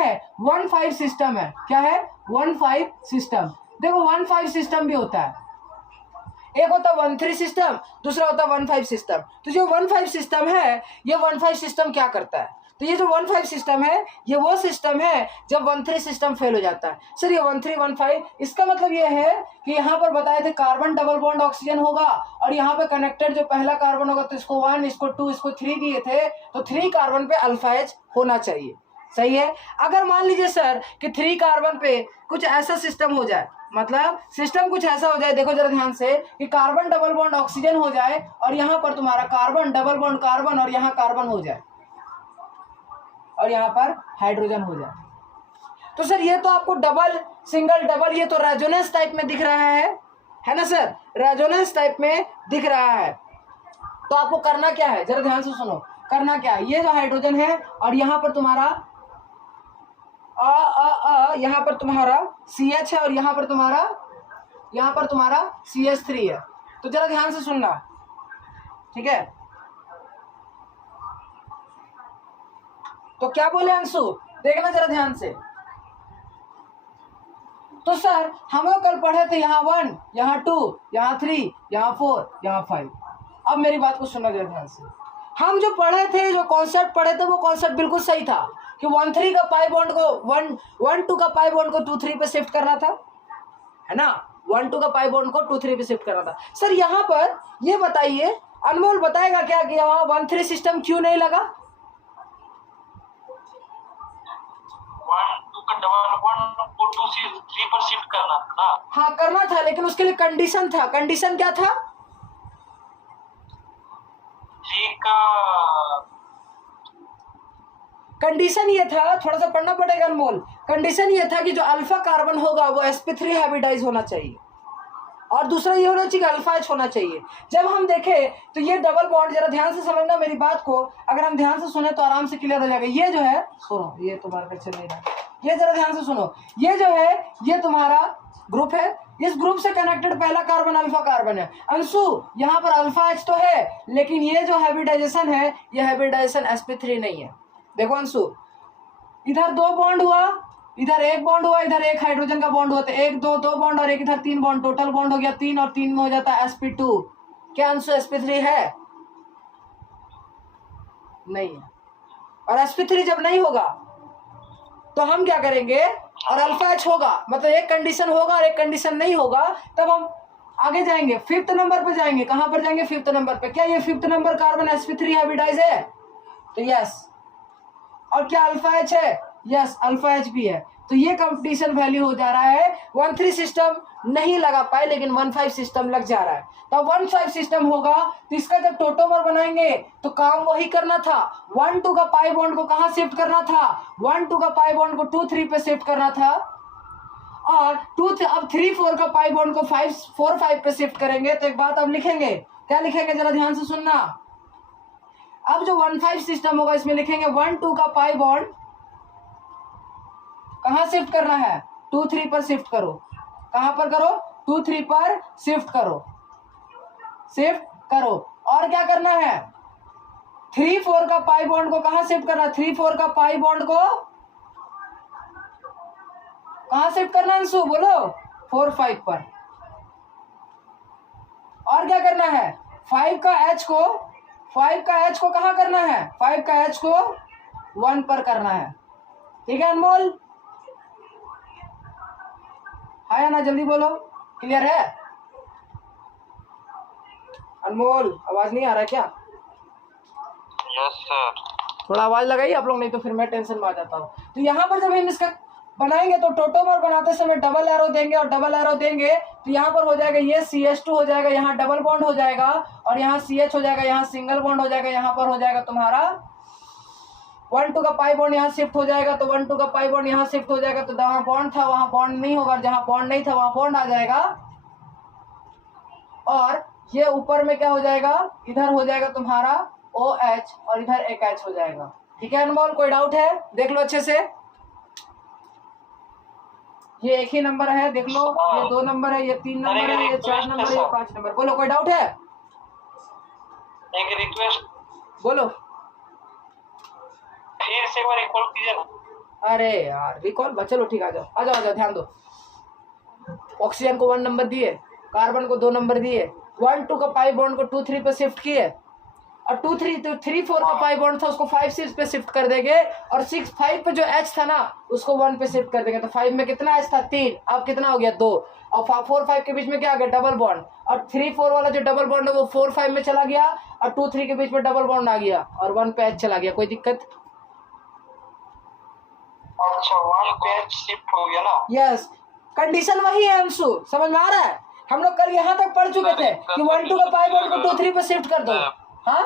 है 1,5 सिस्टम है। क्या है? 1,5 सिस्टम। देखो 1,5 सिस्टम भी होता है, एक होता है 1,3 सिस्टम, दूसरा होता है 1,5 सिस्टम। तो जो 1,5 सिस्टम है, ये 1,5 सिस्टम क्या करता है? तो ये जो 1,5 सिस्टम है, ये वो सिस्टम है जब 1,3 सिस्टम फेल हो जाता है। सर ये 1,3 1,5, इसका मतलब ये है कि यहाँ पर बताए थे कार्बन डबल बॉन्ड ऑक्सीजन होगा और यहाँ पे कनेक्टेड जो पहला कार्बन होगा तो इसको 1, इसको 2, इसको 3 दिए थे, तो 3 कार्बन पे अल्फा H होना चाहिए। सही है। अगर मान लीजिए सर कि 3 कार्बन पे कुछ ऐसा सिस्टम हो जाए, मतलब सिस्टम कुछ ऐसा हो जाए, देखो जरा ध्यान से, कि कार्बन डबल बॉन्ड ऑक्सीजन हो जाए और यहाँ पर तुम्हारा कार्बन डबल बॉन्ड कार्बन और यहाँ कार्बन हो जाए और यहाँ पर हाइड्रोजन हो जाए, तो सर ये तो आपको डबल सिंगल डबल, ये तो रेजोनेंस टाइप में दिख रहा है ना सर? रेजोनेंस टाइप में दिख रहा है। तो आपको करना क्या है, जरा ध्यान से सुनो, करना क्या है? ये जो हाइड्रोजन है और यहाँ पर तुम्हारा यहाँ पर तुम्हारा CH है और यहाँ पर तुम्हारा CH3 है। तो जरा ध्यान से सुनना, ठीक है? तो क्या बोले अंशु, देखना जरा ध्यान से। तो सर हम लोग कल पढ़े थे यहाँ 1, यहाँ 2, यहाँ 3, यहाँ 4, यहाँ 5। अब मेरी बात को सुनना जरा ध्यान से। हम जो पढ़े थे, जो कॉन्सेप्ट पढ़े थे, वो कॉन्सेप्ट बिल्कुल सही था कि 1,3 का पाई बॉन्ड को 1,2 का पाई बॉन्ड को 2,3 पे शिफ्ट करना था, है ना? 1,2 का पाई बॉन्ड को 2,3 पे शिफ्ट करना था। सर यहाँ पर ये बताइए, अनमोल बताएगा क्या कि यहाँ 1,3 सिस्टम क्यों नहीं लगा? 1,2 का डबल बॉन्ड को 2,3 पर शिफ्ट करना था ना? हाँ करना था, लेकिन उसके लिए कंडीशन था। कंडीशन क्या था? 3 का कंडीशन ये था, थोड़ा सा पढ़ना पड़ेगा अनमोल। कंडीशन ये था कि जो अल्फा कार्बन होगा वो sp3 हाइब्रिडाइज होना चाहिए और दूसरा ये होना चाहिए कि अल्फा H होना चाहिए। जब हम देखें तो ये डबल बॉन्ड, जरा ध्यान से समझना मेरी बात को, अगर हम ध्यान से सुने तो आराम से क्लियर हो जाएगा। ये जो है, सुनो, ये तुम्हारा लेक्चर नहीं रहा, ये जरा ध्यान से सुनो। ये जो है, ये तुम्हारा ग्रुप है, इस ग्रुप से कनेक्टेड पहला कार्बन अल्फा कार्बन है। अंशु यहाँ पर अल्फा H तो है, लेकिन ये जो हाइब्रिडाइजेशन है, ये हाइब्रिडाइजेशन sp3 नहीं है। देखो अंशु, इधर 2 बॉन्ड हुआ, इधर 1 बॉन्ड हुआ, इधर 1 हाइड्रोजन का बॉन्ड हुआ, तो 1 2 बॉन्ड और 1 इधर 3 बॉन्ड, टोटल बॉन्ड हो गया 3 और 3 में हो जाता है sp2। क्या अंशु sp3 है? नहीं है। और sp3 जब नहीं होगा तो हम क्या करेंगे, और अल्फा H होगा, मतलब एक कंडीशन होगा और एक कंडीशन नहीं होगा, तब हम आगे जाएंगे, 5th नंबर पे जाएंगे। कहां पर जाएंगे? 5th नंबर पे। क्या ये 5th number carbon sp3 hybridise है? तो यस। और क्या अल्फा H है? यस, अल्फा H भी है। तो ये कंपटीशन वैल्यू हो जा रहा है। 1,3 सिस्टम नहीं लगा पाए, लेकिन 1,5 सिस्टम लग जा रहा है। तो 1,5 सिस्टम होगा तो इसका जब टोटोमर बनाएंगे तो काम वही करना था। 1,2 का पाई बॉन्ड को कहां शिफ्ट करना था? 1,2 का पाई बॉन्ड को 2,3 पे शिफ्ट करना था। और अब 3,4 का पाई बॉन्ड को 4,5 पे शिफ्ट करेंगे। तो एक बात अब लिखेंगे, क्या लिखेंगे जरा ध्यान से सुनना। अब जो 1,5 सिस्टम होगा इसमें लिखेंगे 1,2 का पाई बॉन्ड कहां शिफ्ट करना है? 2,3 पर शिफ्ट करो। कहां पर करो? 2,3 पर शिफ्ट करो। और क्या करना है? 3,4 का पाई बॉन्ड को कहां शिफ्ट करना है? 3,4 का पाई बॉन्ड को कहां शिफ्ट करना है अंशु, बोलो? 4,5 पर। और क्या करना है? 5 का H को कहां करना है? 5 का H को 1 पर करना है। ठीक है अनमोल? हाँ या ना, जल्दी बोलो, क्लियर है? अनमोल आवाज नहीं आ रहा क्या? Yes sir. थोड़ा आवाज लगाइए आप लोग, नहीं तो फिर मैं टेंशन में आ जाता हूँ। तो यहाँ पर जब हम इसका बनाएंगे तो टोटोमर बनाते समय डबल एरो देंगे, और डबल एरो देंगे तो यहाँ पर हो जाएगा ये CH2 हो जाएगा, यहाँ डबल बॉन्ड हो जाएगा, और यहाँ CH हो जाएगा, यहाँ सिंगल बॉन्ड हो जाएगा, यहाँ पर हो जाएगा तुम्हारा 1,2 का पाई बॉन्ड यहाँ शिफ्ट हो जाएगा, तो 1,2 का पाई बॉन्ड यहाँ शिफ्ट हो जाएगा, तो जहाँ बॉन्ड था वहां बॉन्ड नहीं होगा, जहां बॉन्ड नहीं था वहां बॉन्ड आ जाएगा। और ये ऊपर में क्या हो जाएगा? इधर हो जाएगा तुम्हारा OH और इधर एक H हो जाएगा। ठीक है अनमोल, कोई डाउट है? देख लो अच्छे से, ये एक ही नंबर है, देख लो, ये 2 नंबर है, ये 3 नंबर है, ये 4 नंबर है, ये 5 नंबर। बोलो, कोई डाउट है? एक रिक्वेस्ट, बोलो। फिर से एक बार इक्वल कीजिए ना। अरे यार रिकॉल, चलो ठीक, आ जाओ आ जाओ आ जाओ, ध्यान दो। ऑक्सीजन को 1 नंबर दिए, कार्बन को 2 नंबर दिए, 1 2 का पाई बॉन्ड को 2 3 पे शिफ्ट किए, और 2 3 तो 3 4 का पाई बॉन्ड था उसको 5 6 पे शिफ्ट कर देंगे, और 6 5 पे जो H था ना उसको 1 पे शिफ्ट कर देंगे। तो 5 में कितना H था 3, अब कितना हो गया 2, और 4 5 के बीच में क्या आ गया डबल बॉन्ड, और 3 4 वाला जो डबल बॉन्ड है वो 4 5 में चला गया, और 2 3 के बीच में डबल बॉन्ड आ गया, और 1 पे H चला गया। कोई दिक्कत? अच्छा 1 पे शिफ्ट हो गया ना? यस, कंडीशन वही है अंशु, समझ में आ रहा है? हम लोग कल यहाँ तक पढ़ चुके थे कि 1 2 का पाई बॉन्ड को 2 3 पे शिफ्ट कर दो। हाँ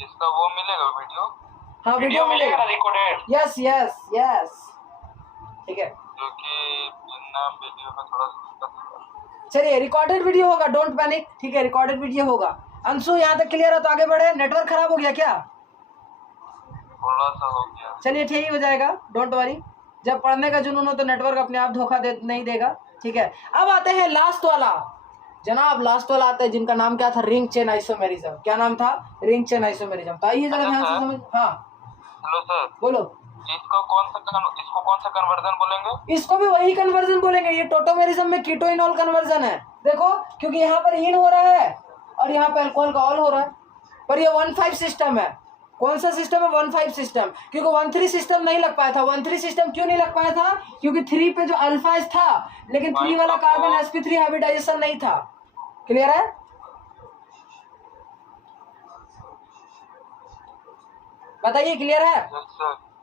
इसका वो मिलेगा वीडियो? हाँ वीडियो मिलेगा ना रिकॉर्डेड? यस यस यस, ठीक है। क्योंकि बिना वीडियो का थोड़ा दिक्कत होगा। चलिए रिकॉर्डेड वीडियो होगा, डोंट पैनिक, ठीक है, रिकॉर्डेड वीडियो होगा। अंशु यहाँ तक क्लियर है तो आगे बढ़े। नेटवर्क खराब हो गया क्या? थोड़ा सा हो गया। चलिए ठीक हो जाएगा, डोंट वरी। जब पढ़ने का जुनून हो तो नेटवर्क अपने आप धोखा नहीं देगा, ठीक है। अब आते हैं लास्ट वाला, जनाब लास्ट वाला आता है जिनका नाम क्या था, रिंग चेन आइसोमेरिज्म। क्या नाम था? Ring chain isomerism. तो आइए जरा ध्यान से समझ। हाँ हेलो सर, बोलो। इसको कौन सा कन्वर्जन बोलेंगे? इसको भी वही कन्वर्जन बोलेंगे, ये टोटोमेरिज्म में कीटोइनॉल कन्वर्जन है। देखो क्योंकि यहाँ पर इन हो रहा है और यहाँ पर अल्कोहल का ऑल हो रहा है, पर ये 1,5 सिस्टम है। कौन सा सिस्टम है? 1,5 सिस्टम। क्योंकि 1,3 सिस्टम नहीं लग पाया था। 1,3 सिस्टम क्यों नहीं लग पाया था? क्योंकि 3 पे जो अल्फा था, लेकिन 3 वाला कार्बन sp3 हाइब्रिडाइजेशन नहीं था। क्लियर है? बताइए क्लियर है?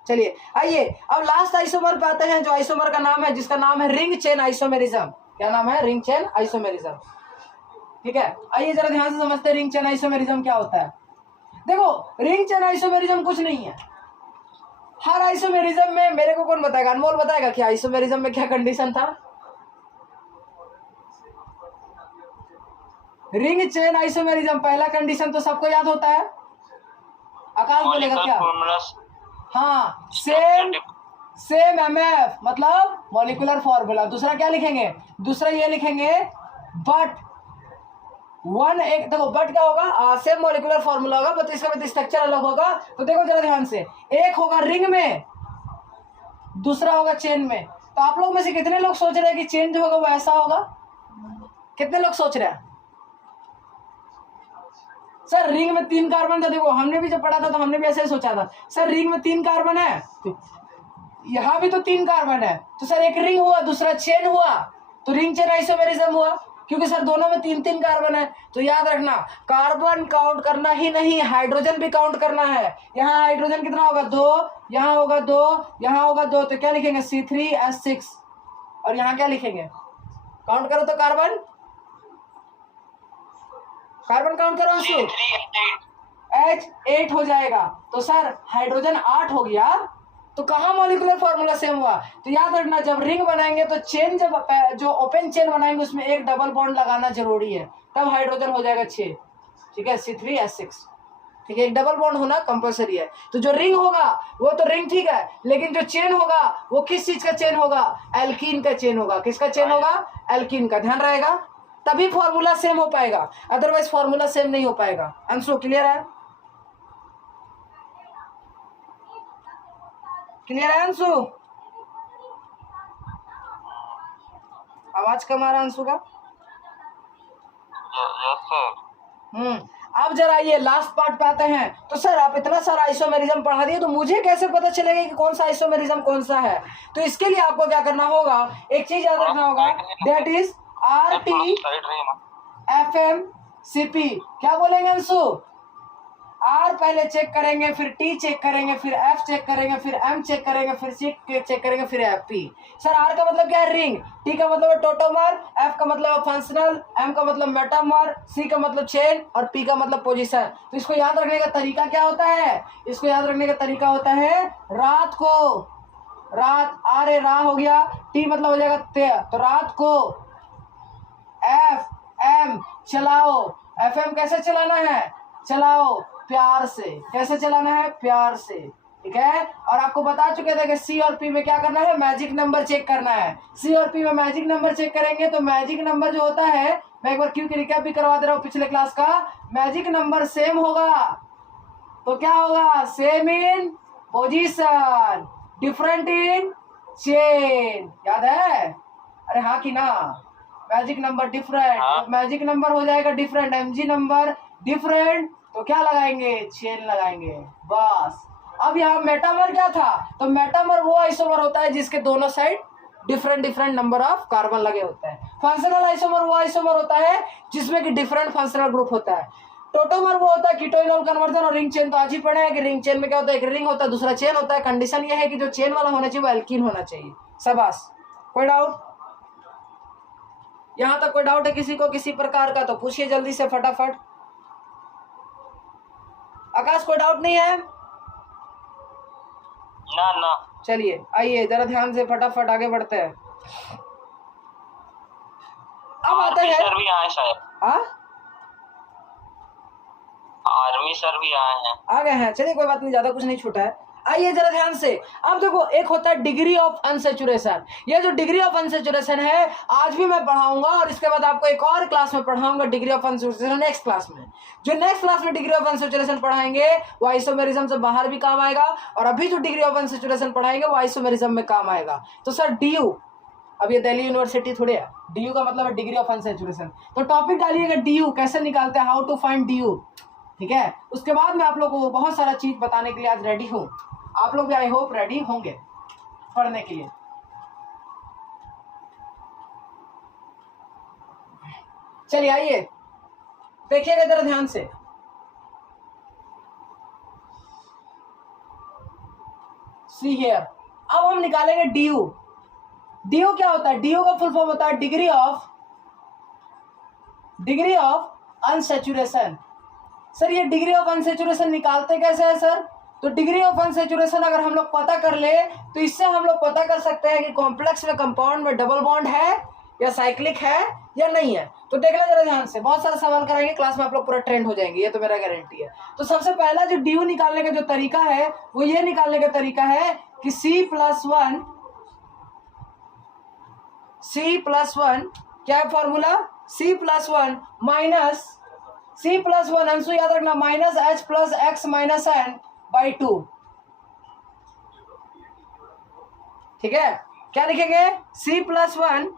चलिए आइए अब लास्ट आइसोमर पे आते हैं, जो आइसोमर का नाम है, जिसका नाम है रिंग चेन आइसोमेरिज्म। क्या नाम है? रिंग चेन आइसोमेरिज्म, ठीक है। आइए जरा ध्यान से समझते हैं रिंग चेन आइसोमेरिज्म क्या होता है। देखो रिंग चेन आइसोमेरिज्म कुछ नहीं है। हर आइसोमेरिज्म में, मेरे को कौन बताएगा? अनमोल बताएगा कि आइसोमेरिज्म में क्या कंडीशन था। रिंग चेन आइसोमेरिज्म पहला कंडीशन तो सबको याद होता है। आकाश बोलेगा क्या? हाँ सेम एमएफ मतलब मॉलिक्यूलर फॉर्मूला। दूसरा क्या लिखेंगे? दूसरा ये लिखेंगे बट एक देखो बट क्या होगा? सेम मॉलिक्यूलर फॉर्मूला होगा, बट इसका मतलब स्ट्रक्चर अलग होगा। तो देखो जरा ध्यान से, एक होगा रिंग में, दूसरा होगा चेन में। तो आप लोग में से कितने लोग सोच रहे हैं कि चेन जो होगा वो ऐसा होगा? कितने लोग सोच रहे हैं? सर रिंग में 3 कार्बन था। देखो हमने भी जब पढ़ा था तो हमने भी ऐसे ही सोचा था, सर रिंग में 3 कार्बन है, तो यहाँ भी तो 3 कार्बन है, तो सर एक रिंग हुआ दूसरा चेन हुआ, तो रिंग चेन आइसोमेरिज्म हुआ। क्योंकि सर दोनों में 3 कार्बन है। तो याद रखना, कार्बन काउंट करना ही नहीं, हाइड्रोजन भी काउंट करना है। यहाँ हाइड्रोजन कितना होगा? 2, यहाँ होगा 2, यहाँ होगा 2, तो क्या लिखेंगे? C3H6। और यहाँ क्या लिखेंगे? काउंट करो तो कार्बन काउंट करो अंशु, H8 हो जाएगा। तो सर हाइड्रोजन 8 हो गया, तो कहाँ मॉलिक्यूलर फॉर्मूला सेम हुआ? तो याद रखना, जब रिंग बनाएंगे तो चेन, जब जो ओपन चेन बनाएंगे उसमें एक डबल बॉन्ड लगाना जरूरी है, तब हाइड्रोजन हो जाएगा 6, ठीक है, C3H6, ठीक है। एक डबल बॉन्ड होना कंपलसरी है। तो जो रिंग होगा वो तो रिंग ठीक है, लेकिन जो चेन होगा वो किस चीज का चेन होगा? एल्कीन का चेन होगा। किसका चेन होगा? एल्कीन का। ध्यान रहेगा, तभी फॉर्मूला सेम हो पाएगा, अदरवाइज फॉर्मूला सेम नहीं हो पाएगा। अंशु क्लियर है? क्लियर है अंशु? आवाज कम आ रहा अंशु का। Yes sir. अब जरा ये लास्ट पार्ट पे आते हैं। तो सर आप इतना सारा आइसोमेरिज्म पढ़ा दिए, तो मुझे कैसे पता चलेगा कि कौन सा आइसोमेरिज्म कौन सा है? तो इसके लिए आपको क्या करना होगा, एक चीज याद रखना होगा, दैट इज RTFMCP। क्या बोलेंगे अंशु? R पहले चेक करेंगे, फिर T चेक करेंगे, फिर F चेक करेंगे, फिर M चेक करेंगे, फिर C चेक करेंगे, फिर FP। सर R का मतलब क्या है? रिंग। T का मतलब है टोटोमर, F का मतलब है फंक्शनल, M का मतलब मेटामर, C का मतलब चेन, और P का मतलब पोजीशन। तो इसको याद रखने का तरीका क्या होता है? इसको याद रखने का तरीका होता है, रात को, रात आरे रा हो गया, T मतलब हो जाएगा ते, तो रात को FM चलाओ। FM कैसे चलाना है? चलाओ प्यार से। कैसे चलाना है? प्यार से, ठीक है। और आपको बता चुके थे कि सी और पी में क्या करना है? मैजिक नंबर चेक करना है। सी और पी में मैजिक नंबर चेक करेंगे तो मैजिक नंबर जो होता है, मैं एक बार क्यों की रिकैप भी करवा दे रहा हूँ पिछले क्लास का, मैजिक नंबर सेम होगा। तो क्या होगा? Same in position, different in chain, याद है? अरे हाँ कि ना? मैजिक नंबर डिफरेंट, हाँ। मैजिक नंबर हो जाएगा डिफरेंट, mg नंबर डिफरेंट, तो क्या लगाएंगे? चेन लगाएंगे, बस। अब यहाँ मेटामर क्या था? तो मेटामर वो आइसोमर होता है जिसके दोनों side different different number of carbon लगे होते हैं। फंक्शनल आइसोमर वो आइसोमर होता है जिसमें कि डिफरेंट फंक्शनल ग्रुप होता है। टोटोमर वो होता है कीटोइनॉल कन्वर्जन। और रिंग चेन तो आज ही पढ़े हैं कि रिंग चेन में क्या होता है? एक रिंग होता है, दूसरा चेन होता है। कंडीशन ये है कि जो चेन वाला होना चाहिए वो एल्कीन होना चाहिए। शाबाश। कोई डाउट? यहां तक कोई डाउट है किसी को किसी प्रकार का? तो पूछिए जल्दी से फटाफट। आकाश कोई डाउट नहीं है? ना ना। चलिए आइए जरा ध्यान से फटाफट आगे बढ़ते हैं। अब आते हैं, सर भी आए शायद। हाँ आर्मी सर भी आए हैं। आ गए हैं, चलिए कोई बात नहीं, ज्यादा कुछ नहीं छूटा है। आइए जरा ध्यान से। अब देखो, एक होता है डिग्री ऑफ अनसेचुरेशन। ये जो डिग्री ऑफ अनसेचुरेशन है आज भी मैं पढ़ाऊंगा और इसके बाद आपको एक और क्लास में पढ़ाऊंगा degree of unsaturation next class में। जो नेक्स्ट क्लास में डिग्री ऑफ अनसेचुरेशन पढ़ाएंगे वो आइसोमेरिज्म से बाहर भी काम आएगा, और अभी जो डिग्री ऑफ अनसेचुरेशन पढ़ाएंगे वो आइसोमेरिज्म में काम आएगा। तो सर DU, अब ये दिल्ली यूनिवर्सिटी थोड़ी है, DU का मतलब है डिग्री ऑफ अनसेचुरेशन। तो टॉपिक डालिएगा DU कैसे निकालते हैं, हाउ टू फाइंड DU, ठीक है। उसके बाद मैं आप लोगों को बहुत सारा चीज बताने के लिए आज रेडी हूं। आप लोग भी आई होप रेडी होंगे पढ़ने के लिए। चलिए आइए देखिएगा जरा ध्यान से। सी हियर, अब हम निकालेंगे DU। DU क्या होता है? DU का फुल फॉर्म होता है डिग्री ऑफ अनसेचुरेशन। सर ये डिग्री ऑफ अनसेचुरेशन निकालते कैसे है सर? तो डिग्री ऑफ अनसेचुरेशन अगर हम लोग पता कर ले तो इससे हम लोग पता कर सकते हैं कि कॉम्प्लेक्स में कंपाउंड में डबल बॉन्ड है या साइक्लिक है या नहीं है। तो देख ले जरा ध्यान से, बहुत सारा सवाल कराएंगे क्लास में, आप लोग पूरा ट्रेंड हो जाएंगे, ये तो मेरा गारंटी है। तो सबसे पहला जो DU निकालने का जो तरीका है वो ये निकालने का तरीका है कि C+1 क्या है formula? C+1 minus C+1 Anshu याद रखना minus H plus X minus N by 2, ठीक है। क्या लिखेंगे? C+1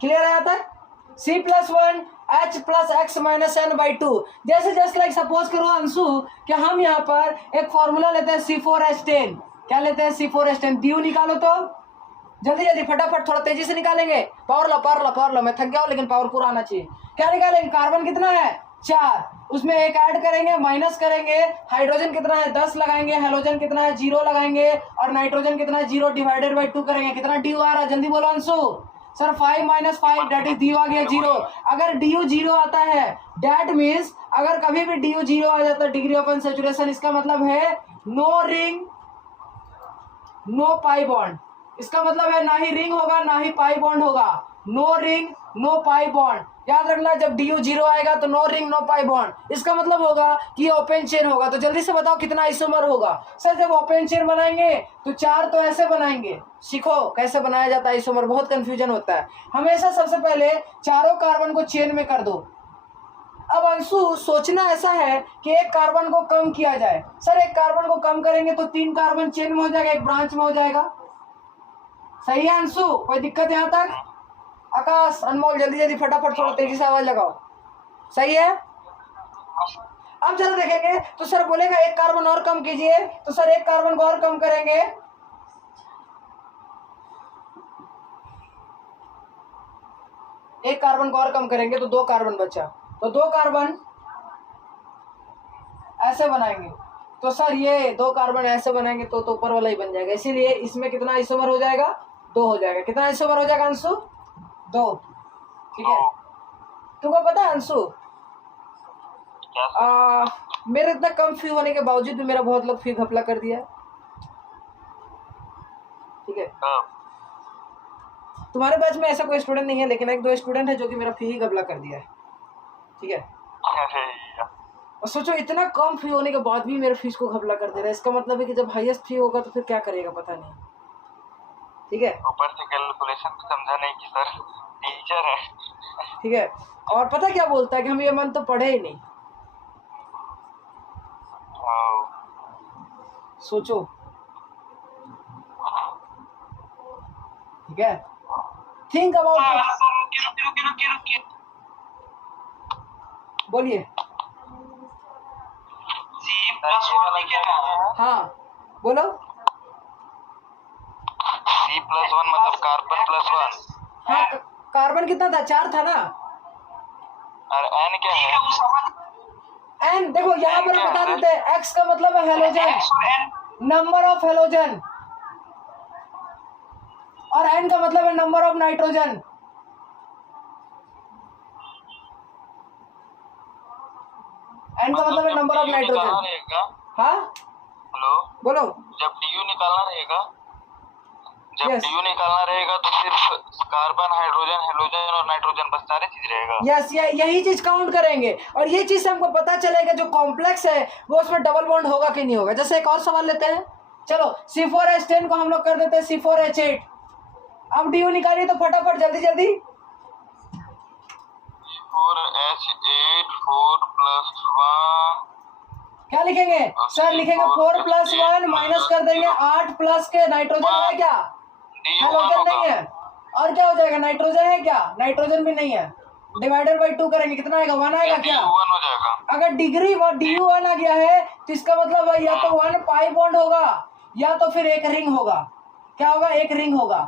क्लियर है यहाँ तक? C+1 H plus X minus N by 2। जैसे जस्ट लाइक सपोज करो अंशु कि हम यहाँ पर एक फॉर्मूला लेते हैं C4H10। क्या लेते हैं? C4H10। DU निकालो तो जल्दी जल्दी फटाफट, थोड़ा तेजी से निकालेंगे। पावर लो, मैं थक गया हूँ लेकिन पावर पूरा आना चाहिए। क्या निकालेंगे? कार्बन कितना है? 4, उसमें एक ऐड करेंगे, माइनस करेंगे। हाइड्रोजन कितना है? 10 लगाएंगे। हेलोजन कितना है? 0 लगाएंगे। और नाइट्रोजन कितना है? 0 डिवाइडेड बाई 2 करेंगे। कितना DU आ रहा है? जल्दी बोलो Anshu. Sir 5 - 5 date is DU आ गया 0। अगर DU 0 आता है डेट मीन्स अगर कभी भी DU 0 आ जाता है डिग्री ऑफ अनसेचुरेशन, इसका मतलब है no ring no pi bond. इसका मतलब है ना ही रिंग होगा ना ही पाई बॉन्ड होगा। No ring no pi bond, याद रखना। जब DU 0 आएगा तो no ring no pi bond, इसका मतलब होगा कि ये ओपन चेन होगा। तो जल्दी से बताओ कितना आइसोमर होगा? सर जब ओपन चेन बनाएंगे तो 4 तो ऐसे बनाएंगे। सीखो कैसे बनाया जाता है आइसोमर, बहुत कंफ्यूजन होता है। हमेशा सबसे पहले चारों कार्बन को चेन में कर दो। अब अंशु सोचना ऐसा है कि एक कार्बन को कम किया जाए। सर एक कार्बन को कम करेंगे तो 3 कार्बन चेन में हो जाएगा, एक ब्रांच में हो जाएगा। सही है अंशु? कोई दिक्कत यहाँ तक? आकाश, अनमोल, जल्दी जल्दी फटाफट, थोड़ा तेजी से आवाज लगाओ। सही है? अब जरा देखेंगे तो सर बोलेगा एक कार्बन और कम कीजिए, तो सर एक कार्बन को और कम करेंगे। एक कार्बन को और कम करेंगे तो 2 कार्बन बचा, तो 2 कार्बन ऐसे बनाएंगे। तो सर ये 2 कार्बन ऐसे बनाएंगे तो ऊपर वाला ही बन जाएगा। इसीलिए इसमें कितना आइसोमर हो जाएगा? 2 हो जाएगा। कितना आइसोमर हो जाएगा अंशु? 2, ठीक है। तुमको पता है अंशु, मेरे इतना कम फी होने के बावजूद भी मेरा बहुत लोग फी घपला कर दिया है, ठीक है। तुम्हारे बैच में ऐसा कोई स्टूडेंट नहीं है, लेकिन 1-2 स्टूडेंट है जो कि मेरा फी ही घपला कर दिया है, ठीक है। अरे यार, और सोचो इतना कम फी होने के बाद भी मेरे फीस को घपला कर दे रहा है। इसका मतलब है कि जब हाईएस्ट फी होगा तो फिर क्या करेगा पता नहीं। ठीक है, ऊपर से कैलकुलेशन भी समझा नहीं कि सर टीचर है। ठीक है। और पता क्या बोलता है कि हम ये मंथ तो पढ़े ही नहीं। ओ, सोचो, ठीक है। Think about it. सर रुकिए। बोलिए। C++ लिखे ना, हाँ बोलो। C+1 मतलब कार्बन +1। हाँ, कार्बन कितना था? 4 था ना। और N क्या है? एन देखो यहाँ पर बता देते हैं। एक्स का मतलब है हेलोजन, नंबर ऑफ हेलोजन। और एन का मतलब है नंबर ऑफ नाइट्रोजन। एन का मतलब है नंबर ऑफ नाइट्रोजन। हाँ हेलो, बोलो। जब DU निकालना रहेगा, जब Yes. DU निकालना रहेगा तो सिर्फ कार्बन, हाइड्रोजन, हेलोजन और नाइट्रोजन बस 4 चीज रहेगा। यस, यही चीज काउंट करेंगे। और ये चीज से हमको पता चलेगा जो कॉम्प्लेक्स है वो उसमें डबल बॉन्ड होगा कि नहीं होगा। जैसे एक और सवाल लेते हैं। चलो C4H10 को हम लोग कर देते हैं C4H8। अब DU निकालिए तो फटाफट जल्दी जल्दी। 4H8 4+1। क्या लिखेंगे सर? लिखेंगे 4+1 माइनस कर देंगे 8 प्लस के नाइट्रोजन है क्या? हेलोजन नहीं है। और क्या हो जाएगा? नाइट्रोजन है क्या? नाइट्रोजन भी नहीं है। डिवाइडेड बाई 2 करेंगे, कितना आएगा? 1 आएगा क्या? DU1 हो जाएगा। अगर डिग्री और DU1 आ गया है तो इसका मतलब है या तो 1 पाई बॉन्ड होगा या तो फिर एक रिंग होगा। क्या होगा? एक रिंग होगा।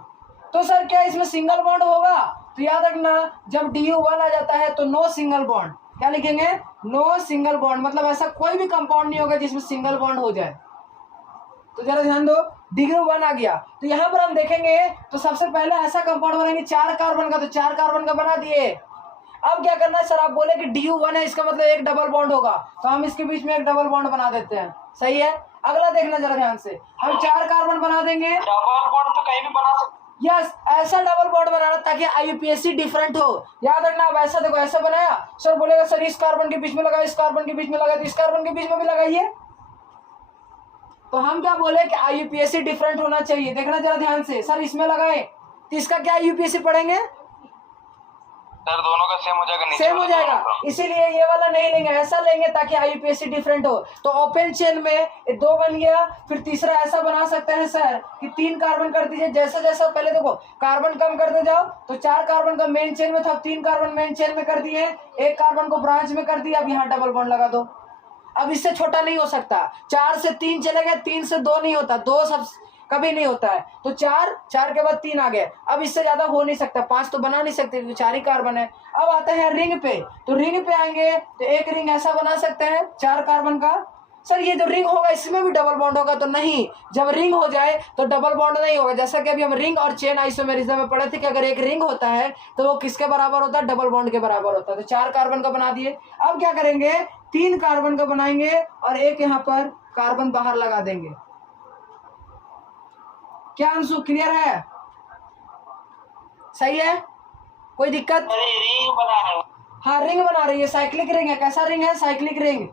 तो सर क्या इसमें सिंगल बॉन्ड होगा? तो याद रखना, जब DU1 आ जाता है तो नो सिंगल बॉन्ड। क्या लिखेंगे? No single bond. मतलब ऐसा कोई भी कंपाउंड नहीं होगा जिसमें सिंगल बॉन्ड हो जाए। तो जरा ध्यान दो, DU1 आ गया तो यहाँ पर हम देखेंगे तो सबसे पहले ऐसा कंपाउंड बनाएंगे 4 कार्बन का, तो 4 कार्बन का बना दिए। अब क्या करना है सर? आप बोले कि DU1 है, इसका मतलब एक डबल बॉन्ड होगा, तो हम इसके बीच में एक डबल बॉन्ड बना देते हैं। सही है। अगला देखना जरा ध्यान से, हम 4 कार्बन बना देंगे। डबल बॉन्ड तो कहीं भी बना सकते। यस, ऐसा डबल बॉन्ड बनाना ताकि IUPAC डिफरेंट हो। याद रखना, अब ऐसा देखो, ऐसा बनाया, सर बोलेगा सर इस कार्बन के बीच में लगा, इस कार्बन के बीच में लगा, तो इस कार्बन के बीच में भी लगाइए। तो हम क्या बोले कि IUPAC डिफरेंट होना चाहिए। देखना जरा ध्यान से, सर इसमें लगाए तो इसका क्या IUPAC पढ़ेंगे? सर दोनों का सेम हो जाएगा, नीचे सेम हो वाला जाएगा। दोनों का। इसीलिए ये वाला नहीं लेंगे, ऐसा लेंगे ताकि IUPAC डिफरेंट हो। तो ओपन चेन में 2 बन गया, फिर तीसरा ऐसा बना सकते हैं सर कि 3 कार्बन कर दीजिए। जैसा जैसा पहले देखो कार्बन कम करते जाओ, तो 4 कार्बन का मेन चेन में था, 3 कार्बन मेन चेन में कर दिए, 1 कार्बन को ब्रांच में कर दिया। अब यहाँ डबल बॉन्ड लगा दो। अब इससे छोटा नहीं हो सकता। 4 से 3 चले गए, 3 से 2 नहीं होता, 2 सब कभी नहीं होता है। तो 4 के बाद 3 आ गए। अब इससे ज्यादा हो नहीं सकता, 5 तो बना नहीं सकते, तो 4 ही कार्बन है। अब आते हैं रिंग पे, तो रिंग पे आएंगे तो एक रिंग ऐसा बना सकते हैं 4 कार्बन का। सर ये जो रिंग होगा इसमें भी डबल बॉन्ड होगा? तो नहीं, जब रिंग हो जाए तो डबल बॉन्ड नहीं होगा। जैसा कि अभी हम रिंग और चेन आइसोमेरिज्म में पढ़े थे कि अगर एक रिंग होता है तो वो किसके बराबर होता है? डबल बॉन्ड के बराबर होता है। तो 4 कार्बन का बना दिए। अब क्या करेंगे? 3 कार्बन का बनाएंगे और एक यहाँ पर कार्बन बाहर लगा देंगे। क्या अंशु क्लियर है? सही है, कोई दिक्कत? रिंग बना रहे हो? हाँ रिंग बना रही है, साइक्लिक रिंग है। कैसा रिंग है? Cyclic ring.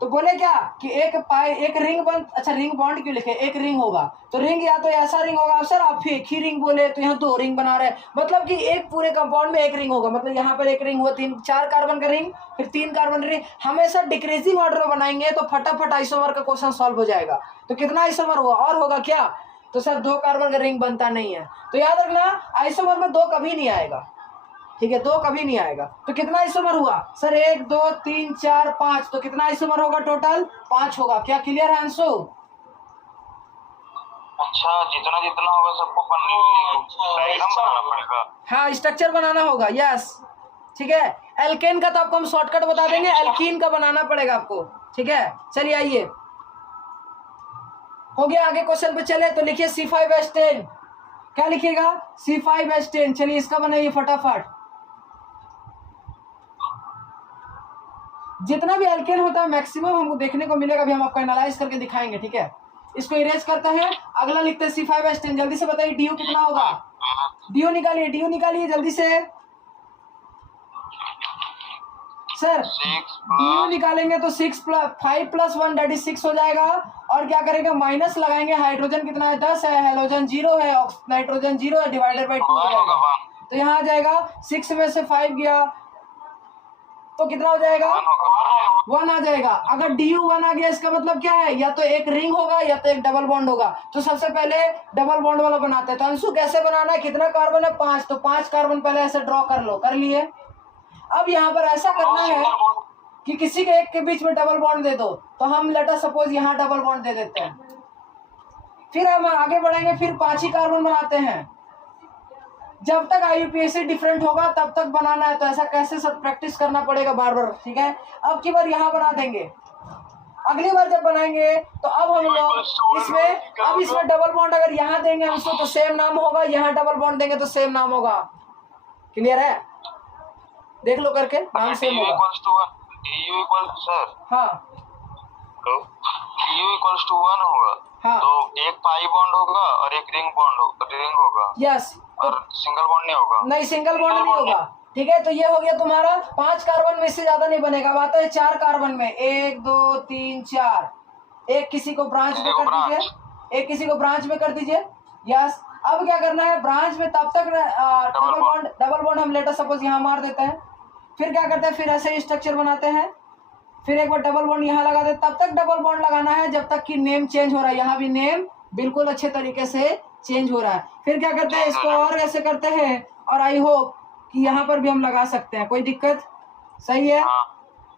तो बोले क्या कि एक रिंग बन, अच्छा रिंग बॉन्ड क्यों लिखे? एक रिंग होगा तो रिंग या तो ऐसा रिंग होगा। सर आप एक ही रिंग बोले तो यहाँ 2 रिंग बना रहे हैं, मतलब कि एक पूरे कंपाउंड में एक रिंग होगा। मतलब यहाँ पर एक रिंग हुआ, 4 कार्बन का रिंग, फिर 3 कार्बन रिंग। हमेशा डिक्रीजिंग ऑर्डर में बनाएंगे तो फटाफट आइसोमर का क्वेश्चन सॉल्व हो जाएगा। तो कितना आइसोमर हुआ? और होगा क्या? तो सर 2 कार्बन का रिंग बनता नहीं है। तो याद रखना आइसोमर में 2 कभी नहीं आएगा। ठीक है, 2 कभी नहीं आएगा। तो कितना आइसोमर हुआ सर? 1 2 3 4 5। तो कितना आइसोमर होगा? टोटल 5 होगा। क्या क्लियर है अंशु? अच्छा, जितना जितना होगा सबको डायग्राम बनाना पड़ेगा। हाँ स्ट्रक्चर बनाना होगा। यस ठीक है। एल्केन का तो आपको हम शॉर्टकट बता देंगे, एल्कीन का बनाना पड़ेगा आपको। ठीक है, चलिए आइए, हो गया। आगे क्वेश्चन पे चले तो लिखिए C5H10। क्या लिखिएगा? C5H10। चलिए इसका बनाइए फटाफट। जितना भी एल्केन होता है मैक्सिमम हमको देखने को मिलेगा, अभी हम आपको एनालाइज करके दिखाएंगे। ठीक है, इसको इरेज करते हैं। अगला लिखते हैं C5H10। जल्दी से बताइए DU कितना होगा? DU निकालिए, DU निकालिए जल्दी से। सर 6 डी निकालेंगे तो 5 + 1 दैट इज 6 हो जाएगा। और क्या करेंगे, माइनस लगाएंगे, हाइड्रोजन कितना है 10 है, हेलोजन 0 है, नाइट्रोजन 0 है, डिवाइडेड बाई 2 हो 1 होगा जाएगा। 1 तो यहाँ आ जाएगा 6 में से 5 गया तो कितना हो जाएगा 1 होगा 1 आ जाएगा। अगर DU 1 आ गया इसका मतलब क्या है, या तो एक रिंग होगा या तो एक डबल बॉन्ड होगा। तो सबसे पहले डबल बॉन्ड वाला बनाते हैं। तो अंशु कैसे बनाना है, कितना कार्बन है 5, तो 5 कार्बन पहले ऐसे ड्रॉ कर लो, कर लिए। अब यहाँ पर ऐसा करना है कि किसी के एक के बीच में डबल बॉन्ड दे दो। तो हम लेट अस सपोज यहाँ डबल बॉन्ड दे देते हैं, फिर हम आगे बढ़ेंगे, फिर 5 ही कार्बन बनाते हैं। जब तक IUPAC डिफरेंट होगा तब तक बनाना है। तो ऐसा कैसे सब प्रैक्टिस करना पड़ेगा बार बार, ठीक है। अब की बार यहाँ बना देंगे, अगली बार जब बनाएंगे तो अब हम लोग इसमें डबल बॉन्ड अगर यहाँ देंगे हमसे तो सेम नाम होगा, यहाँ डबल बॉन्ड देंगे तो सेम नाम होगा। क्लियर है, देख लो करके, नाम सेम होगा। DU इक्वल सर हाँ DU इक्वल्स टू 1 होगा। हाँ। तो एक पाई बॉन्ड होगा और एक रिंग होगा। यस, और सिंगल बॉन्ड नहीं होगा। नहीं सिंगल बॉन्ड नहीं होगा, ठीक है। तो ये हो गया तुम्हारा 5 कार्बन में से ज्यादा नहीं बनेगा। बात है 4 कार्बन में, 1 2 3 4, एक किसी को ब्रांच में कर दीजिए, एक किसी को ब्रांच में कर दीजिए। यस, अब क्या करना है, ब्रांच में तब तक डबल बॉन्ड हम लेटर सपोज यहाँ मार देते हैं। फिर क्या करते हैं, फिर ऐसे स्ट्रक्चर बनाते हैं, फिर एक बार डबल बॉन्ड यहाँ लगा देते। तब तक डबल बॉन्ड लगाना है जब तक कि नेम चेंज हो रहा है। यहाँ भी नेम बिल्कुल अच्छे तरीके से चेंज हो रहा है। फिर क्या करते हैं, इसको और ऐसे करते हैं, और आई होप कि यहाँ पर भी हम लगा सकते हैं, कोई दिक्कत, सही है,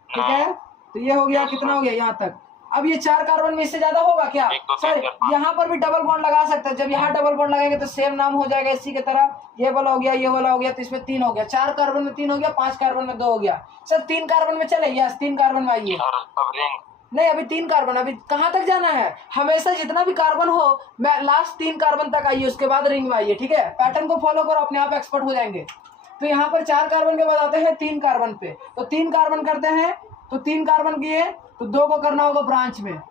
ठीक है। तो ये हो गया, कितना हो गया यहाँ तक। अब ये 4 कार्बन में इससे ज्यादा होगा क्या सर, यहाँ पर भी डबल बॉन्ड लगा सकते हैं। जब यहाँ डबल बॉन्ड लगाएंगे तो सेम नाम हो जाएगा इसी की तरह। ये वाला हो गया, ये वाला हो गया, तो इसमें 3 हो गया। 4 कार्बन में 3 हो गया, 5 कार्बन में 2 हो गया। सर 3 कार्बन में चले, यस 3 कार्बन में आइए। नहीं अभी 3 कार्बन, अभी कहाँ तक जाना है, हमेशा जितना भी कार्बन हो मैं लास्ट 3 कार्बन तक आइए, उसके बाद रिंग में आइए, ठीक है। पैटर्न को फॉलो करो, अपने आप एक्सपर्ट हो जाएंगे। तो यहाँ पर 4 कार्बन के बाद आते हैं 3 कार्बन पे। तो 3 कार्बन करते हैं, तो 3 कार्बन किए तो 2 को करना होगा ब्रांच में,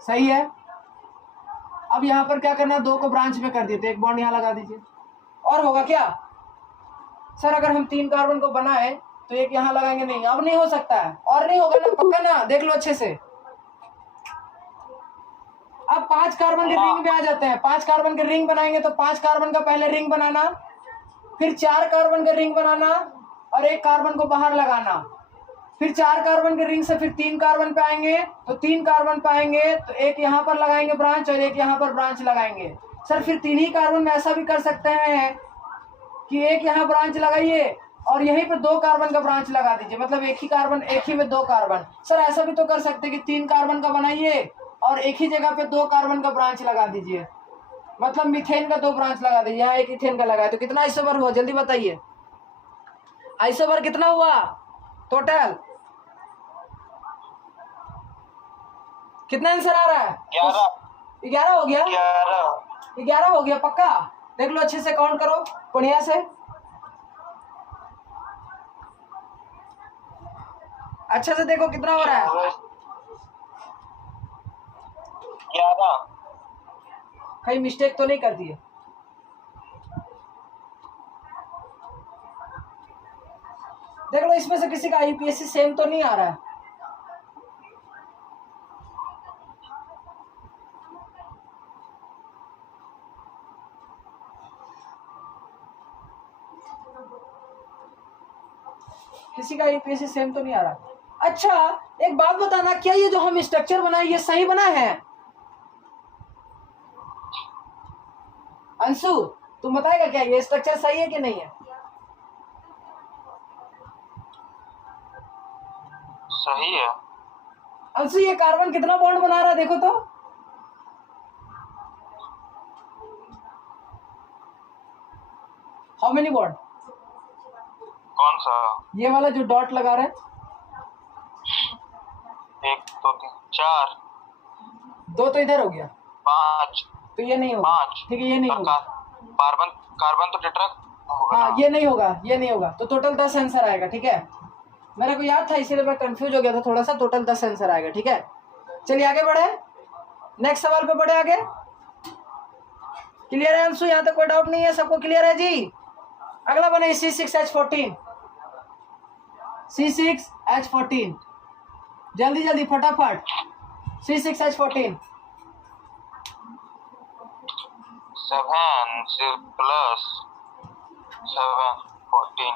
सही है। अब यहाँ पर क्या करना है, 2 को ब्रांच में कर दिए तो एक बॉन्ड यहाँ लगा दीजिए। और होगा क्या सर, अगर हम 3 कार्बन को बनाए तो एक यहाँ लगाएंगे, नहीं अब नहीं हो सकता है, और नहीं होगा ना, पक्का ना, देख लो अच्छे से। अब 5 कार्बन के रिंग में आ जाते हैं। 5 कार्बन के रिंग बनाएंगे तो 5 कार्बन का पहले रिंग बनाना, फिर 4 कार्बन का रिंग बनाना और एक कार्बन को बाहर लगाना। फिर 4 कार्बन के रिंग से फिर 3 कार्बन पे आएंगे, तो 3 कार्बन पे आएंगे तो एक यहाँ पर लगाएंगे ब्रांच और एक यहाँ पर ब्रांच लगाएंगे। सर फिर 3 ही कार्बन में ऐसा भी कर सकते हैं कि एक यहाँ ब्रांच लगाइए और यहीं पे 2 कार्बन का ब्रांच लगा दीजिए, मतलब एक ही कार्बन, एक ही में 2 कार्बन। सर ऐसा भी तो कर सकते हैं कि 3 कार्बन का बनाइए और एक ही जगह पे 2 कार्बन का ब्रांच लगा दीजिए, मतलब मीथेन का 2 ब्रांच लगा दीजिए, यहाँ एक इथेन का लगाए। तो कितना आइसोमर हुआ, जल्दी बताइए, आइसोमर कितना हुआ टोटल, कितना आंसर आ रहा है, 11 हो गया, 11 हो गया पक्का। देख लो अच्छे से, काउंट करो बढ़िया से, अच्छे से देखो कितना हो रहा है, 11। कहीं मिस्टेक तो नहीं कर दिए। देख लो इसमें से किसी का IUPAC सेम तो नहीं आ रहा है। किसी का IUPAC सेम तो नहीं आ रहा। अच्छा एक बात बताना, क्या ये जो हम स्ट्रक्चर बनाए ये सही बना है? अंशु तुम बताएगा क्या ये स्ट्रक्चर सही है कि नहीं है? सही है। अंशु ये कार्बन कितना बॉन्ड बना रहा है देखो तो, हाउ मेनी बॉन्ड? कौन सा? ये वाला जो डॉट लगा रहा है, 1 2 3 4, 2 तो इधर हो गया, 5, तो ये नहीं होगा, 5 ठीक है ये नहीं होगा। कार्बन तो टेट्रा होगा। हाँ ये नहीं होगा, ये नहीं होगा, तो टोटल 10 आंसर आएगा, ठीक है। मेरे को याद था इसीलिए मैं कंफ्यूज हो गया था थोड़ा सा, टोटल 10 आंसर आएगा, ठीक है। चलिए आगे बढ़े, नेक्स्ट सवाल पे बढ़े आगे। क्लियर है अंशु, यहाँ तक कोई डाउट नहीं है, सबको क्लियर है जी? अगला बने C6H14, C6H14, जल्दी जल्दी फटाफट। C6H14 7 प्लस 7 14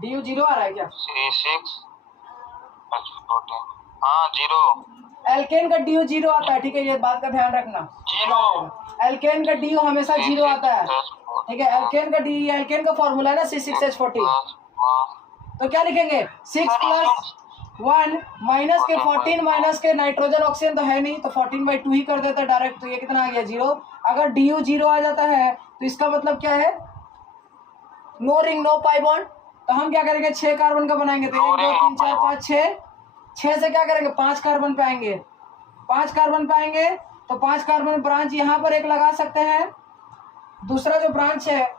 DU 0 आ रहा है क्या? C6H14 हाँ 0 एल्केन का DU 0 आता है, ठीक है, ये बात का ध्यान रखना। 0 एल्केन का DU हमेशा 0 आता है, ठीक है। एल्केन का DU, एल्केन का फॉर्मूला है ना C6H14। तो क्या लिखेंगे? 6 प्लस 1 माइनस के 14 माइनस के नाइट्रोजन ऑक्सीजन तो है नहीं, तो 14/2 ही कर देता डायरेक्ट। तो ये कितना आ गया? 0। अगर DU 0 आ जाता है तो इसका मतलब क्या है? No ring no pi bond. तो हम क्या करेंगे? 6 कार्बन का बनाएंगे। तो 1 2 3 4 5 6, 6 से क्या करेंगे? 5 कार्बन पे आएंगे। 5 कार्बन पे आएंगे तो 5 कार्बन ब्रांच यहाँ पर एक लगा सकते हैं, दूसरा जो ब्रांच है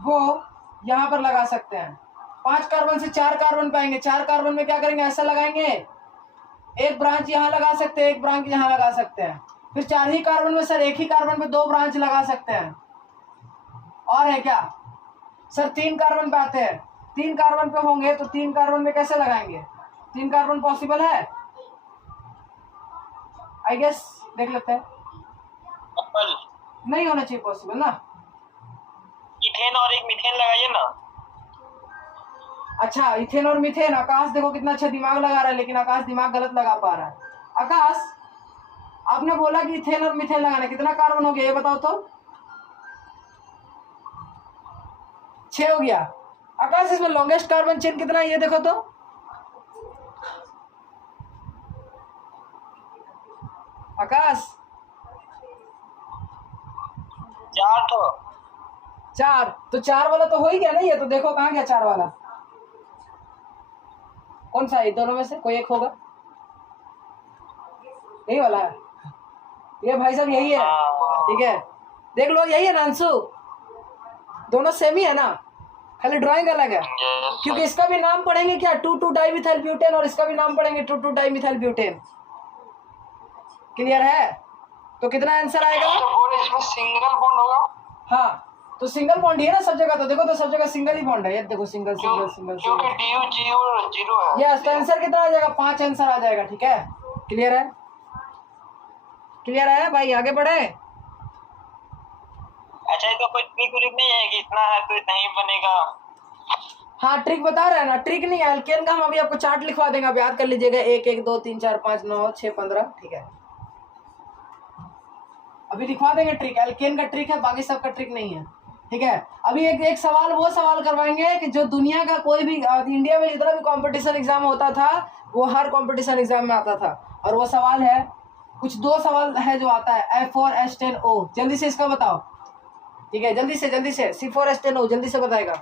वो यहाँ पर लगा सकते हैं। 5 कार्बन से 4 कार्बन पे आएंगे। 4 कार्बन में क्या करेंगे? ऐसा लगाएंगे, एक ब्रांच यहाँ लगा सकते हैं, एक ब्रांच यहाँ लगा सकते हैं। फिर 4 ही कार्बन में सर एक ही कार्बन पे 2 ब्रांच लगा सकते हैं। और है क्या सर? 3 कार्बन पे आते हैं। 3 कार्बन पे होंगे तो 3 कार्बन में कैसे लगाएंगे? 3 कार्बन पॉसिबल है? आई गेस देख लेते हैं। नहीं होना चाहिए पॉसिबल ना। इथेन और एक मीथेन लगाइए ना। अच्छा, इथेन और मीथेन। आकाश देखो कितना अच्छा दिमाग लगा रहा है, लेकिन आकाश दिमाग गलत लगा पा रहा है। आकाश, आपने बोला कि इथेन और मीथेन लगाना, कितना कार्बन हो गया ये बताओ तो? 6 हो गया। आकाश, इसमें लॉन्गेस्ट कार्बन चेन कितना है ये देखो तो? आकाश, 4 तो 4 वाला तो हो ही गया ना ये। तो देखो कहाँ गया 4 वाला? कौन सा है? दोनों में से कोई एक होगा। यही वाला है ये भाई साहब, यही है, ठीक है। देख लो यही है ना अंशु, दोनों सेम ही है ना, खाली ड्राइंग अलग है। क्योंकि इसका भी नाम पढ़ेंगे क्या? 2,2 डाइमिथाइल ब्यूटेन, और इसका भी नाम पढ़ेंगे 2,2 डाइमिथाइल ब्यूटेन। क्लियर है? तो कितना आंसर आएगा? इसमें सिंगल बॉन्ड होगा। हाँ, तो सिंगल बॉन्ड ही है ना सब जगह। तो देखो तो सब जगह सिंगल ही बॉन्ड है। ये देखो सिंगल सिंगल सिंगल क्योंकि DU 0 है। यस, तो आंसर कितना आ जाएगा? 5 आंसर आ जाएगा, ठीक है। क्लियर है? क्लियर है भाई? आगे बढ़े। अच्छा, इसका कोई ट्रिक व्रिक नहीं है कि इतना है तो इतना ही बनेगा? हाँ, ट्रिक बता रहे हैं ना। ट्रिक नहीं है, एल्केन का हम अभी आपको चार्ट लिखवा देंगे, आप याद कर लीजिएगा। 1 1 2 3 4 5 9 6 15, ठीक है। अभी लिखवा देंगे ट्रिक, एल्केन का ट्रिक है, बाकी सबका ट्रिक नहीं है, ठीक है। अभी एक सवाल वो सवाल करवाएंगे कि जो दुनिया का कोई भी इंडिया में जितना भी कंपटीशन एग्जाम होता था वो हर कंपटीशन एग्जाम में आता था। और वो सवाल है, कुछ 2 सवाल है जो आता है F4H10O। जल्दी से इसका बताओ, ठीक है। जल्दी से C4H10O जल्दी से बताएगा।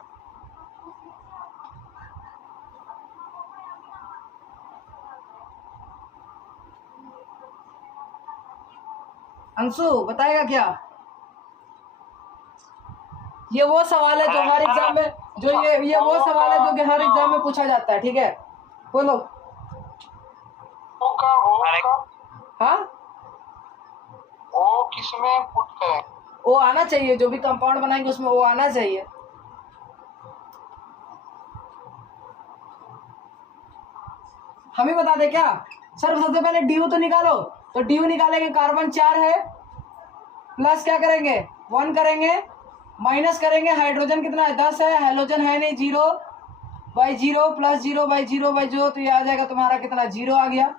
अंशु बताएगा क्या? ये वो सवाल है जो हर एग्जाम में, जो ये वो सवाल है जो कि हर एग्जाम में पूछा जाता है, ठीक है। बोलो। हाँ, ओ किसमें पुट करें? वो आना चाहिए, जो भी कंपाउंड बनाएंगे उसमें वो आना चाहिए। हम ही बता दे क्या सर? सबसे पहले DU तो निकालो। तो DU निकालेंगे, कार्बन 4 है, प्लस क्या करेंगे? 1 करेंगे, माइनस करेंगे, हाइड्रोजन कितना है? 10 है, हेलोजन है नहीं, 0/0 प्लस 0/0/0, तो ये आ जाएगा तुम्हारा कितना? 0 आ गया।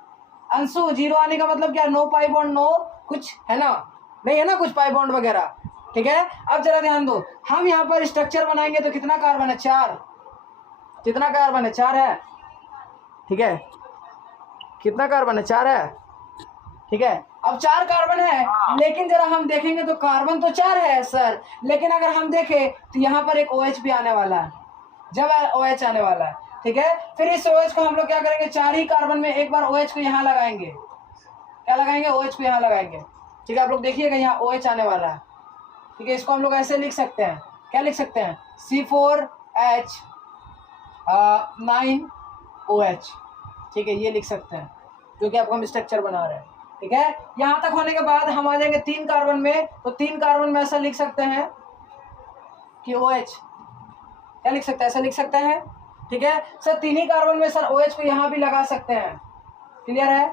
अंशु, 0 आने का मतलब क्या? नो पाई बॉन्ड, नो कुछ है ना, नहीं है ना कुछ पाई बॉन्ड वगैरह, ठीक है। अब जरा ध्यान दो, हम यहाँ पर स्ट्रक्चर बनाएंगे तो कितना कार्बन है? 4। कितना कार्बन है? 4 है, ठीक है। कितना कार्बन है? 4 है, ठीक है। अब 4 कार्बन है, लेकिन जरा हम देखेंगे तो कार्बन तो 4 है सर, लेकिन अगर हम देखें तो यहाँ पर एक OH भी आने वाला है, जब OH आने वाला है, ठीक है। फिर इस OH को हम लोग क्या करेंगे? 4 ही कार्बन में एक बार OH को यहाँ लगाएंगे। क्या लगाएंगे? OH को यहाँ लगाएंगे, ठीक है। आप लोग देखिएगा यहाँ OH आने वाला है, ठीक है। इसको हम लोग ऐसे लिख सकते हैं, क्या लिख सकते हैं? C4H9OH, ठीक है, ये लिख सकते हैं, क्योंकि आपको हम स्ट्रक्चर बना रहे हैं, ठीक है। यहाँ तक होने के बाद हम आ जाएंगे 3 कार्बन में। तो 3 कार्बन में ऐसा लिख सकते हैं कि OH, क्या लिख सकते हैं, ऐसा लिख सकते हैं, ठीक है सर। तीन ही कार्बन में सर OH को यहाँ भी लगा सकते हैं, क्लियर है।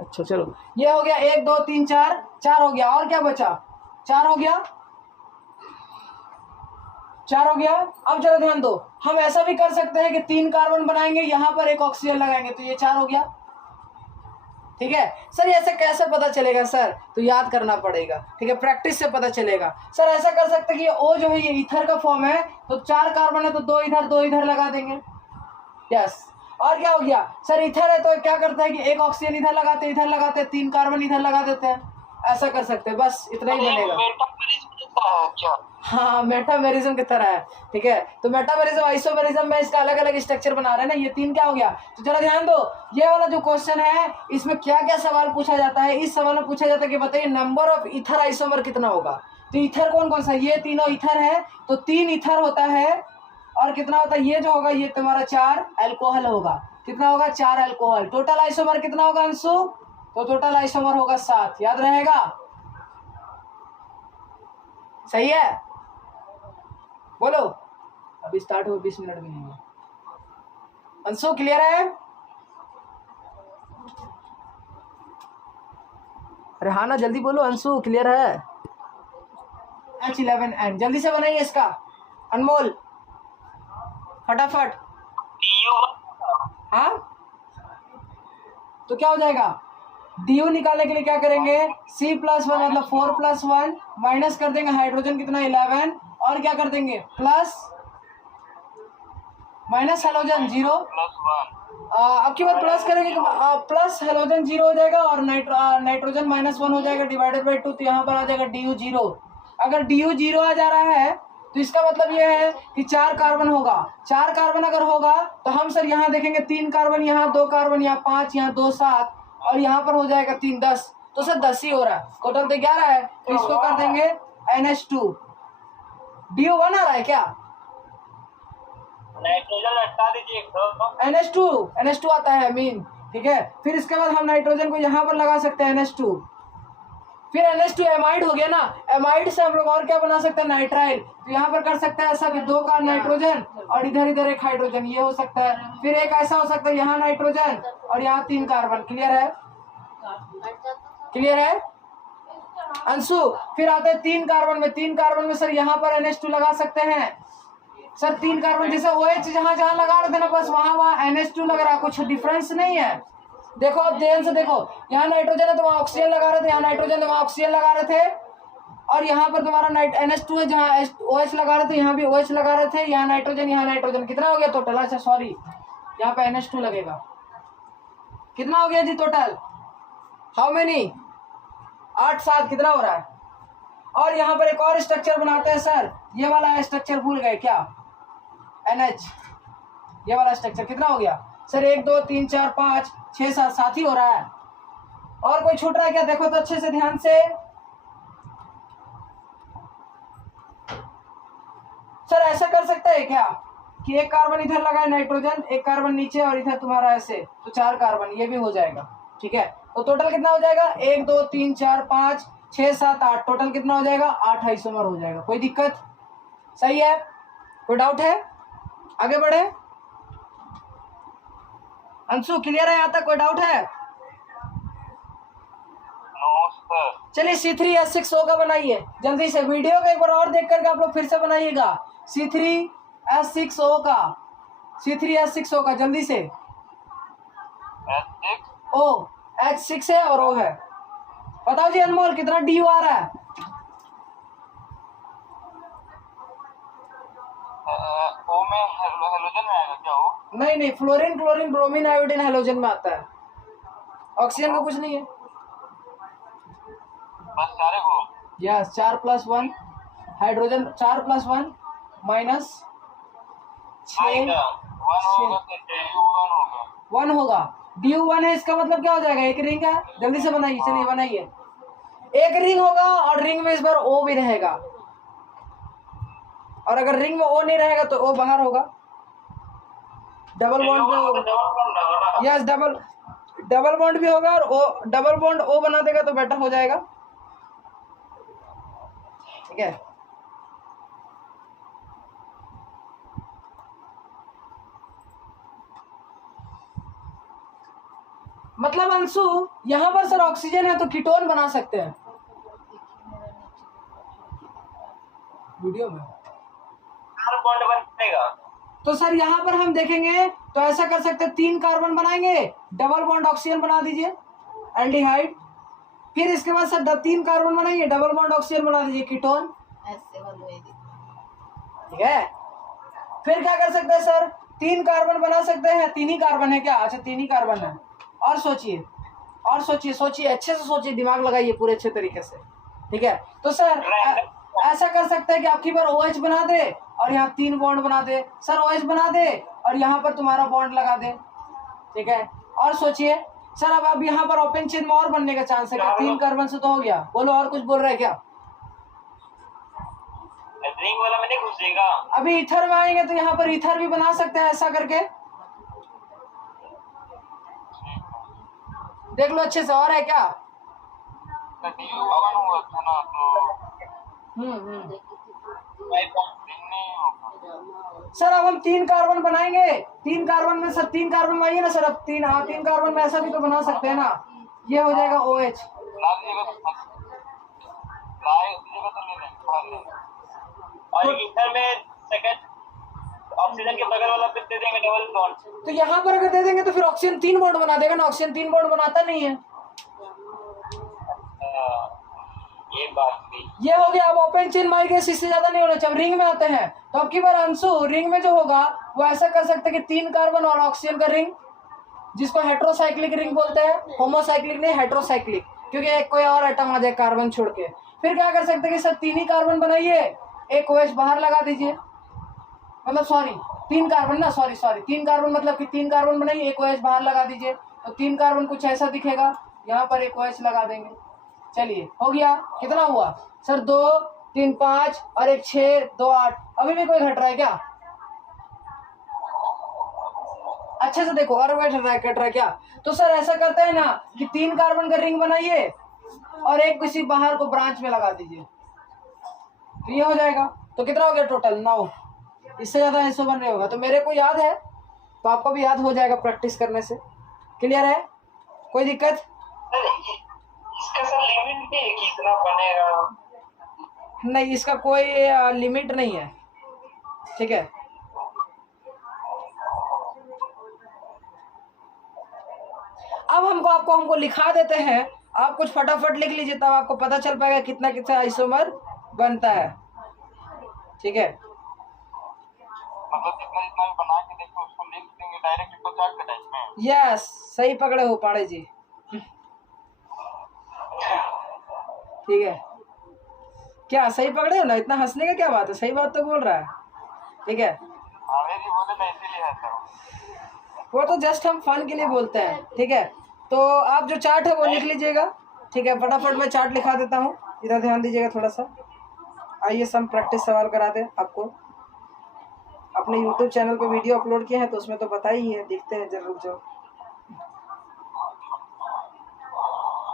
अच्छा चलो, ये हो गया 1 2 3 4, 4 हो गया। और क्या बचा, 4 हो गया, 4 हो गया। अब जरा ध्यान दो, हम ऐसा भी कर सकते हैं कि 3 कार्बन बनाएंगे, यहाँ पर एक ऑक्सीजन लगाएंगे, तो ये 4 हो गया, ठीक है सर। ये ऐसे कैसे पता चलेगा सर, तो याद करना पड़ेगा, ठीक है, प्रैक्टिस से पता चलेगा सर। ऐसा कर सकते हैं कि O जो है ये ईथर का फॉर्म है, तो 4 कार्बन है तो 2 इधर लगा देंगे, यस। और क्या हो गया सर, ईथर है तो क्या करता है कि एक ऑक्सीजन इधर लगाते 3 कार्बन इधर लगा देते हैं, ऐसा कर सकते हैं, बस इतना ही बनेगा। क्या हाँ, मेटामेरिज्म की तरह है, ठीक है। तो मेटामेरिज्म आइसोमेरिज्म में इसका अलग अलग स्ट्रक्चर बना रहे हैं ना, ये 3 क्या हो गया। तो जरा ध्यान दो, ये वाला जो क्वेश्चन है इसमें क्या क्या सवाल पूछा जाता है। इस सवाल में पूछा जाता है कि बताइए नंबर ऑफ ईथर आइसोमर कितना होगा। तो ईथर कौन कौन सा, ये तीनों ईथर है, तो 3 ईथर होता है, और कितना होता है, ये जो होगा ये तुम्हारा 4 अल्कोहल होगा। कितना होगा, 4 अल्कोहल। टोटल आइसोमर कितना होगा अंशु, तो टोटल आइसोमर होगा 7, याद रहेगा, सही है। बोलो, अभी स्टार्ट हो 20 मिनट भी नहीं है। अंशु क्लियर है, रेहाना जल्दी बोलो, अंशु क्लियर है। H11N जल्दी से बनाइए इसका, अनमोल फटाफट। हाँ तो क्या हो जाएगा, DU निकालने के लिए क्या करेंगे, C+1 मतलब 4+1 माइनस कर देंगे, हाइड्रोजन कितना 11, और क्या कर देंगे प्लस माइनस हेलोजन 0, अब की बार प्लस करेंगे प्लस हेलोजन 0 हो जाएगा, और नाइट्रोजन -1 हो जाएगा डिवाइडेड बाई 2, तो यहाँ पर आ जाएगा DU 0। अगर DU 0 आ जा रहा है तो इसका मतलब ये है कि 4 कार्बन होगा। 4 कार्बन अगर होगा तो हम सर यहाँ देखेंगे 3 कार्बन यहाँ, 2 कार्बन यहाँ, 5 यहाँ, 2 7, और यहाँ पर हो जाएगा 3 10, तो सर 10 ही हो रहा है, टोटल तो 11 है, तो इसको कर देंगे NH2। DU 1 आ रहा है क्या, नाइट्रोजन हटा दीजिए NH2 आता है मीन, ठीक है। फिर इसके बाद हम नाइट्रोजन को यहाँ पर लगा सकते हैं NH2, फिर NH2 एमाइड हो गया ना, एमाइड से हम लोग और क्या बना सकते हैं, नाइट्राइल। तो यहाँ पर कर सकते हैं ऐसा कि 2 का नाइट्रोजन और इधर एक हाइड्रोजन, ये हो सकता है। फिर एक ऐसा हो सकता है यहाँ नाइट्रोजन और यहाँ 3 कार्बन, क्लियर है, क्लियर है अंशु। फिर आते हैं 3 कार्बन में सर यहाँ पर NH2 लगा सकते हैं सर। 3 कार्बन जैसे OH जहाँ जहाँ लगा रहे थे ना, बस वहाँ NH2 लग रहा है, कुछ डिफरेंस नहीं है। देखो अब ध्यान से देखो, यहाँ नाइट्रोजन है तो वहाँ ऑक्सीजन लगा रहे थे, यहाँ नाइट्रोजन है तो वहाँ ऑक्सीजन लगा रहे थे, और यहाँ पर तुम्हारा NH2 है, जहाँ OH लगा रहे थे यहाँ भी OH लगा रहे थे, यहाँ नाइट्रोजन कितना हो गया टोटल, अच्छा सॉरी यहाँ पे NH2 लगेगा, कितना हो गया जी टोटल, हाउ मेनी, 8 7 कितना हो रहा है। और यहाँ पर एक और स्ट्रक्चर बनाते हैं सर, ये वाला स्ट्रक्चर भूल गए क्या, NH, ये वाला स्ट्रक्चर कितना हो गया सर, 1 2 3 4 5 6 7 7 ही हो रहा है। और कोई छूट रहा है क्या, देखो तो अच्छे से ध्यान से सर। ऐसा कर सकते हैं क्या कि 1 कार्बन इधर लगाए नाइट्रोजन, 1 कार्बन नीचे, और इधर तुम्हारा ऐसे, तो 4 कार्बन, ये भी हो जाएगा, ठीक है। तो टोटल कितना हो जाएगा, 1 2 3 4 5 6 7 8, टोटल कितना हो जाएगा, 8 आइसोमर हो जाएगा। कोई दिक्कत, सही है, कोई डाउट है, आगे बढ़े। अंशु क्लियर है, यहाँ तक कोई डाउट है, चलिए C3H6O का बनाइए जल्दी से, वीडियो को एक बार और देख करके आप लोग फिर से बनाइएगा C3H6O का जल्दी से। H6 है और O है, बताओ जी अनमोल कितना DU आ रहा है, ओ में हेलोजन में आएगा क्या वो, नहीं fluorine chlorine bromine iodine halogen में आता है, ऑक्सीजन का कुछ नहीं है, बस सारे को, यस 4+1 हाइड्रोजन, 4+1 माइनस 6 1 होगा, DU 1 है, इसका मतलब क्या हो जाएगा, एक रिंग है, जल्दी से बनाइए, चलिए बनाइए, एक रिंग होगा और रिंग में इस बार O भी रहेगा, और अगर रिंग में O नहीं रहेगा तो O बाहर होगा, डबल बॉन्ड भी होगा, यस डबल बॉन्ड भी होगा, और O डबल बॉन्ड O बना देगा तो बेटर हो जाएगा, है। मतलब अंशु यहाँ पर सर ऑक्सीजन है तो कीटोन बना सकते हैं वीडियो में। कार्बन बॉन्ड बनेगा। तो सर यहाँ पर हम देखेंगे तो ऐसा कर सकते हैं, 3 कार्बन बनाएंगे, डबल बॉन्ड ऑक्सीजन बना दीजिए एल्डिहाइड। फिर इसके बाद सर 3 कार्बन बनाएंगे, डबल बॉन्ड ऑक्सीजन बना दीजिए कीटोन। ठीक है। फिर क्या कर सकते हैं सर, 3 कार्बन बना सकते हैं। 3 ही कार्बन है क्या? अच्छा 3 ही कार्बन है। और सोचिए और सोचिए सोचिए अच्छे से सोचिए, दिमाग लगाइए पूरे अच्छे तरीके से। ठीक है। तो सर ऐसा कर सकते हैं कि आपकी बार OH बना दे और यहाँ 3 बॉन्ड बना दे। सर OH बना दे और यहाँ पर तुम्हारा बॉन्ड लगा दे। ठीक है। और सोचिए सर, अब यहाँ पर ओपन चेन में और बनने का चांस है क्या? 3 कार्बन से तो हो गया। बोलो और कुछ बोल रहे हैं क्या? रिंग वाला में नहीं घुसेगा। अभी ईथर में आएंगे तो यहाँ पर ईथर भी बना सकते हैं ऐसा करके। देख लो अच्छे से। और है क्या? DU1 हुआ था ना तो सर अब हम 3 कार्बन बनाएंगे। 3 कार्बन में सर 3 कार्बन में आइए ना सर। अब 3 कार्बन में ऐसा भी तो बना सकते हैं ना। ये हो जाएगा OH। और ईथर में सेकंड ऑक्सीजन के बगल वाला पे दे देंगे डबल बॉन्ड। तो यहाँ पर अगर दे देंगे तो फिर ऑक्सीजन 3 बॉन्ड बना देगा ना। ऑक्सीजन 3 बॉन्ड बनाता नहीं है। ये बात भी। ये हो गया। अब ओपन चेन माइग्रेस इससे ज्यादा नहीं होना चाहिए। अब रिंग में आते हैं तो अब की बार अंशु रिंग में जो होगा वो ऐसा कर सकते हैं कि 3 कार्बन और ऑक्सीजन का रिंग, जिसको हेट्रोसाइक्लिक रिंग बोलते हैं। होमोसाइक्लिक नहीं, हेट्रोसाइक्लिक, क्योंकि एक कोई और एटम आ जाए कार्बन छोड़ के। फिर क्या कर सकते हैं कि सर 3 ही कार्बन बनाइए, एक OH बाहर लगा दीजिए। मतलब सॉरी 3 कार्बन ना, सॉरी 3 कार्बन मतलब कि 3 कार्बन बनाइए, एक OH बाहर लगा दीजिए। तो 3 कार्बन कुछ ऐसा दिखेगा। यहाँ पर एक OH लगा देंगे। चलिए हो गया। कितना हुआ सर? 2 3 5 और 1 6 2 8। अभी भी कोई घट रहा है क्या? अच्छे से देखो। और घट रहा है क्या? तो सर ऐसा करते हैं ना कि 3 कार्बन का रिंग बनाइए और एक किसी बाहर को ब्रांच में लगा दीजिए। तो ये हो जाएगा। तो कितना हो गया टोटल? 9। इससे ज्यादा आइसोमर नहीं होगा। तो मेरे को याद है तो आपको भी याद हो जाएगा प्रैक्टिस करने से। क्लियर है? कोई दिक्कत? इसका सर लिमिट भी है कि इतना बनेगा? नहीं, इसका कोई लिमिट नहीं है। ठीक है। अब हमको लिखा देते हैं। आप कुछ फटाफट लिख लीजिए तब आपको पता चल पाएगा कितना कितना आइसोमर बनता है। ठीक है। मतलब जितना जितना भी बना के देखो उसको लिख देंगे डायरेक्ट तो चार्ट के टाइप में। यस, सही पकड़े हो पाड़े जी। ठीक है। क्या सही पकड़े हो ना? इतना हंसने का क्या बात है? सही बात तो बोल रहा है। ठीक है। जी बोले ना इसीलिए है सर। वो तो जस्ट हम फन के लिए बोलते हैं। ठीक है। तो आप जो चार्ट है वो लिख लीजिएगा। ठीक है। फटाफट मैं चार्ट लिखा देता हूँ, इधर ध्यान दीजिएगा थोड़ा सा। आइए सम प्रैक्टिस सवाल करा दे आपको। अपने YouTube चैनल पे वीडियो अपलोड किए हैं तो उसमें तो पता ही है, देखते हैं जरूर। जो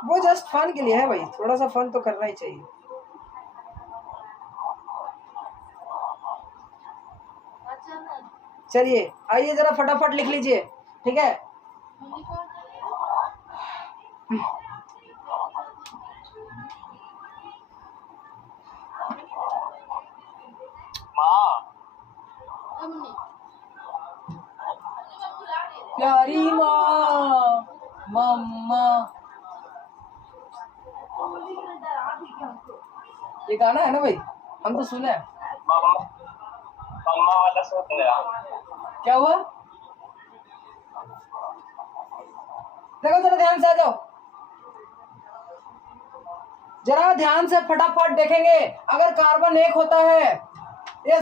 वो जस्ट फन के लिए है भाई, थोड़ा सा फन तो करना ही चाहिए। चलिए आइए जरा फटाफट लिख लीजिए। ठीक है। प्यारी माँ मम्मा। ये गाना है ना भाई, हम तो सुने। मम्मा वाला सोच गया। क्या हुआ? देखो जरा ध्यान से आ जाओ। जरा ध्यान से फटाफट देखेंगे। अगर कार्बन 1 होता है,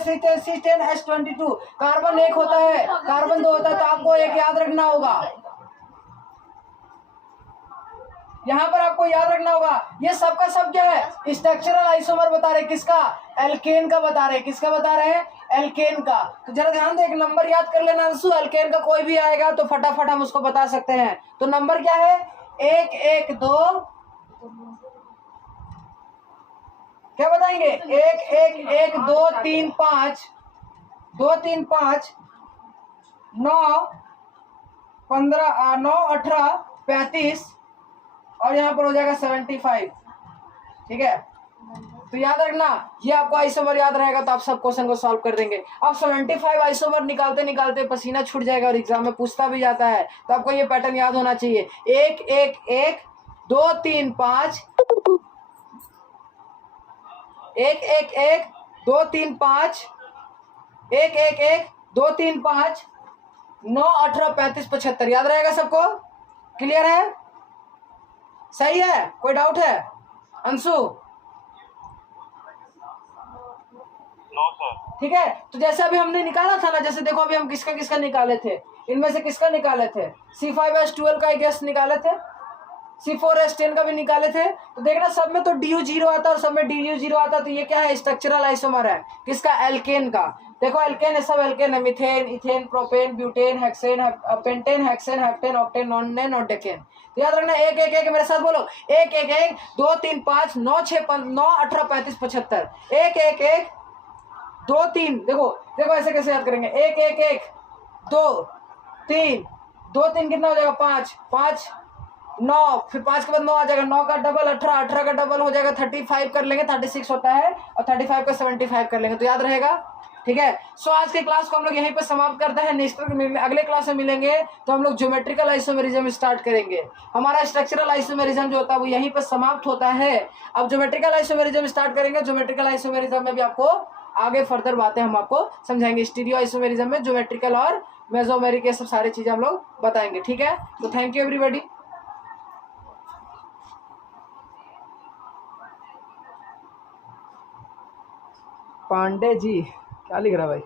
C10H22, कार्बन 1 होता है, कार्बन 2 होता है, तो आपको एक याद रखना होगा। यहाँ पर आपको याद रखना होगा ये सब का सब क्या है? स्ट्रक्चरल आइसोमर बता रहे। किसका? एल्केन का बता रहे। किसका बता रहे हैं? एल्केन का। तो जरा ध्यान दे, एक नंबर याद कर लेना अंशु। एल्केन का कोई भी आएगा तो फटाफट हम उसको बता सकते हैं। तो नंबर क्या है? 1 1 2 क्या बताएंगे? 1 1 1 2 3 5 2 3 5 9 15 9 18 35 और यहाँ पर हो जाएगा 75। ठीक है, तो याद रखना, ये आपको आइसोमर याद रहेगा तो आप सब क्वेश्चन को सॉल्व कर देंगे। अब 75 आइसोमर निकालते निकालते पसीना छूट जाएगा और एग्जाम में पूछता भी जाता है, तो आपको ये पैटर्न याद होना चाहिए। 1 1 1 2 3 5 1 1 1 2 3 5 1 1 1 2 3 5 9 18 35 75। याद रहेगा सबको? क्लियर है? सही है? कोई डाउट है? अंशु? No sir. ठीक है, तो जैसे अभी हमने निकाला था ना, जैसे देखो अभी हम किसका किसका निकाले थे, इनमें से किसका निकाले थे? C5H12 का गैस निकाले थे, C4H10 का भी निकाले थे। तो देखना सब में तो DU 0 आता है और सब में DU 0 आता है, तो ये क्या है? स्ट्रक्चरल आइसोमर है। किसका? एल्केन का। देखो एल्केन है, सब एल्केन है, methane, ethane, propane, butane, hexane, pentane, hexane, heptane, octane, non और डेकेन। तो याद रखना 1 1 1 मेरे साथ बोलो, 1 1 1 2 3 5 9 6 9 18 35 75। 1 1 1 2 3, देखो देखो ऐसे कैसे याद करेंगे? 1 1 1 2 3 2 3 कितना हो जाएगा? 5 5 9, फिर 5 के बाद 9 आ जाएगा, 9 का डबल 18, 18 का डबल हो जाएगा 35 कर लेंगे, 36 होता है, और 35 का 75 कर लेंगे, तो याद रहेगा। ठीक है, सो आज के क्लास को हम लोग यहीं पर समाप्त करते हैं। नेक्स्ट अगले क्लास में मिलेंगे तो हम लोग ज्योमेट्रिकल आइसोमेरिज्म स्टार्ट करेंगे। हमारा स्ट्रक्चरल आइसोमेरिज्म जो होता है वो यहीं पर समाप्त होता है। अब ज्योमेट्रिकल आइसोमेरिज्म स्टार्ट करेंगे। ज्योमेट्रिकल आइसोमेरिज्म में भी आपको आगे फर्दर बातें हम आपको समझाएंगे। स्टीरियो आइसोमेरिज्म में ज्योमेट्रिकल और मेसोमेरिक, ये सब सारी चीजें हम लोग बताएंगे। ठीक है, तो thank you everybody. Pandey ji क्या लिख रहा है भाई?